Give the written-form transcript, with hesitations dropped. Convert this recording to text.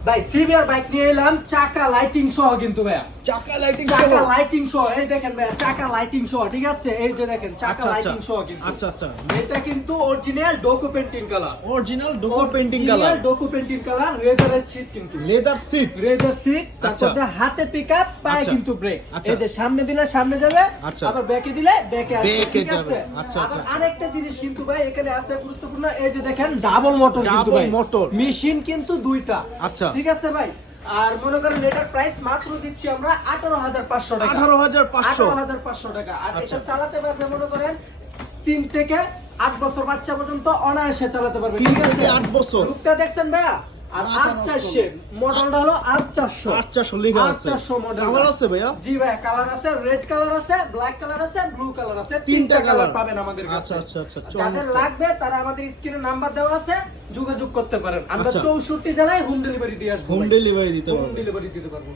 ভাই CBR bike নিয়ে এলাম চাকা লাইটিং সহ কিন্তু ভাইয়া চাকা লাইটিং চাকা লাইটিং সহ এই দেখেন ভাইয়া চাকা লাইটিং সহ ঠিক আছে এই যে দেখেন চাকা আচ্ছা, লাইটিং সহ কিন্তু আচ্ছা আচ্ছা এটা কিন্তু original ডোকো painting colour original ডোকো painting colour ডোকো painting colour লেদারের সিট কিন্তু লেদার সিট রেজার সিট তারপর হাতে পিকআপ পায়ে আচ্ছা। কিন্তু ব্রেক আচ্ছা। এই যে সামনে দিলে সামনে যাবে আচ্ছা। আবার ব্যাকে দিলে ব্যাকে আসবে ব্যাকে ঠিক যাবে। আছে আচ্ছা, আবার আচ্ছা। আরেকটা জিনিস কিন্তু ভাই এখানে আছে গুরুত্বপূর্ণ এই যে দেখেন ডাবল মোটর কিন্তু Double ভাই motor। মেশিন কিন্তু দুইটা আচ্ছা। ঠিক আছে ভাই আর মনে করেন এটার প্রাইস মাত্র দিচ্ছি আমরা 18500 টাকা 18500 18500 টাকা আর আচ্ছা। এটা চালাতে পারবে মনে করেন 3 থেকে 8 বছর বাচ্চা পর্যন্ত অনায়াসে চালাতে পারবে 3 ঠিক আছে থেকে 8 বছর। লুকটা দেখছেন ভাইয়া আর মাথা 8400 মডেলটা হলো 8400 800 লেখা আছে 800 মডেল কালার আছে ভাইয়া জি ভাই কালার আছে রেড কালার আছে ব্ল্যাক কালার আছে ব্লু কালার আছে তিনটা তিনটা কালার কালার পাবেন আমাদের কাছে আচ্ছা আচ্ছা আচ্ছা যাদের লাগবে তারা আমাদের স্ক্রিনে নাম্বার দেওয়া আছে যোগাযোগ করতে পারেন আমরা আচ্ছা। 64 জেলায় হোম ডেলিভারি দিয়ে আসবো হোম ডেলিভারি দিতে হোম পারবেন ডেলিভারি দিতে পারবো